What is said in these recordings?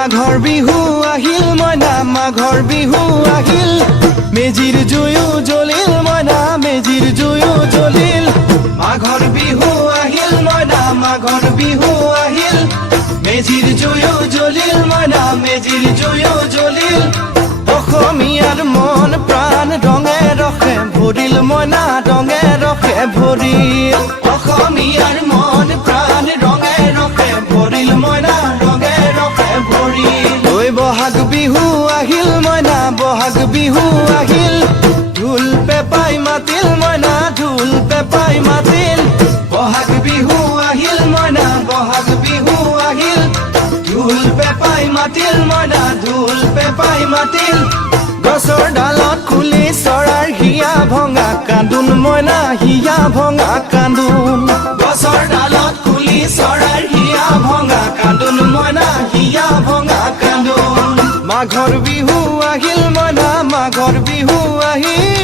মাঘৰ বিহু আহিল মইনা মাঘৰ বিহু আহিল মেজিৰ জুয়ো জ্বলিল মইনা মেজিৰ জুয়ো জ্বলিল মাঘৰ বিহু আহিল মইনা মাঘৰ বিহু আহিল মেজিৰ জুয়ো জ্বলিল মইনা মেজিৰ জুয়ো জ্বলিল অসমীয়াৰ মন প্ৰাণ ৰঙে ৰসে ভৰিল মইনা ৰঙে ৰসে ভৰিল অসমীয়াৰ মন প্ৰাণ ৰঙে ৰসে ভৰিল মইনা ৰঙে ৰসে ভৰিল ঐ বহাগ বিহু আহিল মইনা বহাগ বিহু আহিল ঢোল পেপাই মাতিল মইনা ঢোল পেপাই মাতিল বহাগ বিহু আহিল মইনা বহাগ বিহু আহিল ঢোল পেপাই মাতিল মইনা ঢোল পেপাই মাতিল গছৰ ডালত খুলি চৰাৰ হিয়া ভঙা কান্দোন মইনা হিয়া ভঙা কান্দোন গছৰ ডালত খুলি চৰাৰ হিয়া ভঙা কান্দোন মইনা হিয়া ভঙা কান্দোন মাঘৰ বিহু আহিল মইনা মাঘৰ বিহু আহিল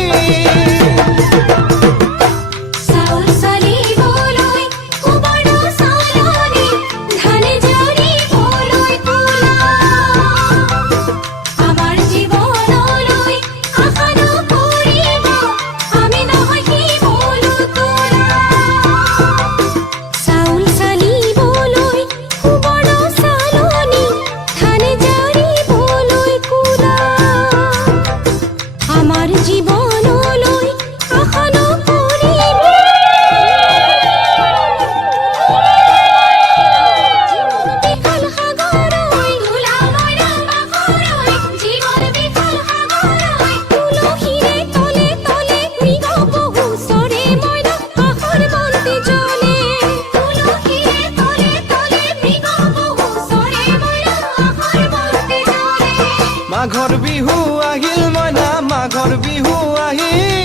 মাঘৰ বিহু আহিল মইনা মাঘৰ বিহু আহিল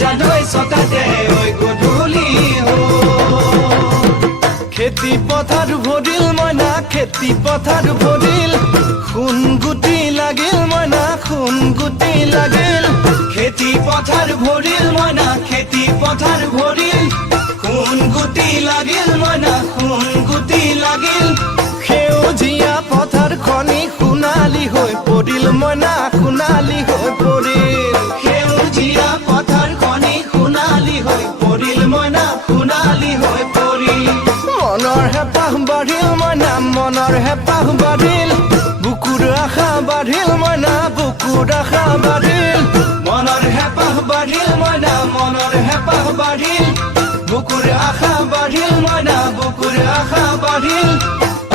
জানৈ সতাতে ঐ গধূলি খেতি পথাৰ ভৰিল মইনা খেতি পথাৰ ভৰিল খুন গুটি লাগিল মইনা খুন গুটি লাগিল খেতি পথাৰ ভৰিল মইনা খেতি পথাৰ ভৰিল খুন গুটি লাগিল মইনা খুন গুটি লাগিল সেউজীয়া পথাৰ খনি সোণালী হৈ পৰিল মইনা সোণালী হৈ পৰিল সেউজীয়া পথাৰ খনি সোণালী হৈ পৰিল মইনা সোণালী হৈ পৰিল মনৰ হেঁপাহ বাঢ়িল মইনা মনৰ হেঁপাহ বাঢ়িল বুকুৰ আশা বাঢ়িল মইনা বুকুৰ আশা বাঢ়িল মনৰ হেঁপাহ বাঢ়িল মইনা মনৰ হেঁপাহ বাঢ়িল বুকুৰ আশা বাঢ়িল মইনা বুকুৰ আশা বাঢ়িল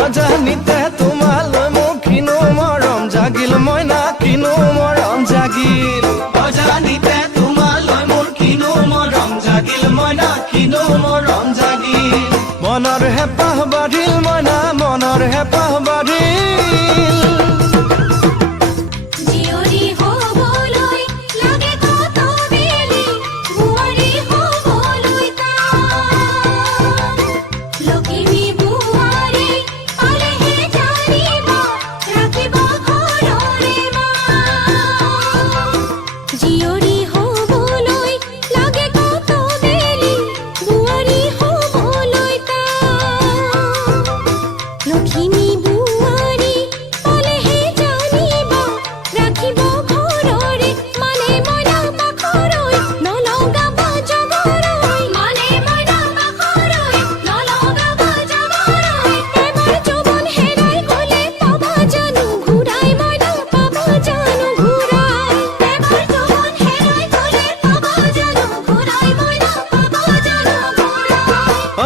অজানিতে তোমালৈ মোৰ কিনো মৰম জাগিল মইনা কিনো মৰম জাগিল অজানিতে তোমালৈ মোৰ কিনো মৰম জাগিল মইনা কিনো মৰম জাগিল মনৰ হেঁপাহ বাঢ়িল মইনা মনৰ হেঁপাহ বাঢ়িল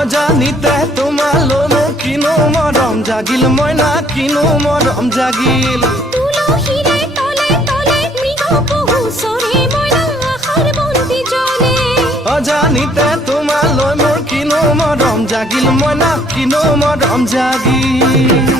অজানিতে তোমালৈ মোৰ কিনো মৰম জাগিল মইনা কিনো মৰম জাগিল তুলসীৰে তলে তলে মৃগ পহু চৰে মইনা আশাৰ বন্তি জ্বলে অজানিতে তোমালৈ মোৰ কিনো মৰম জাগিল মইনা কিনো মৰম জাগিল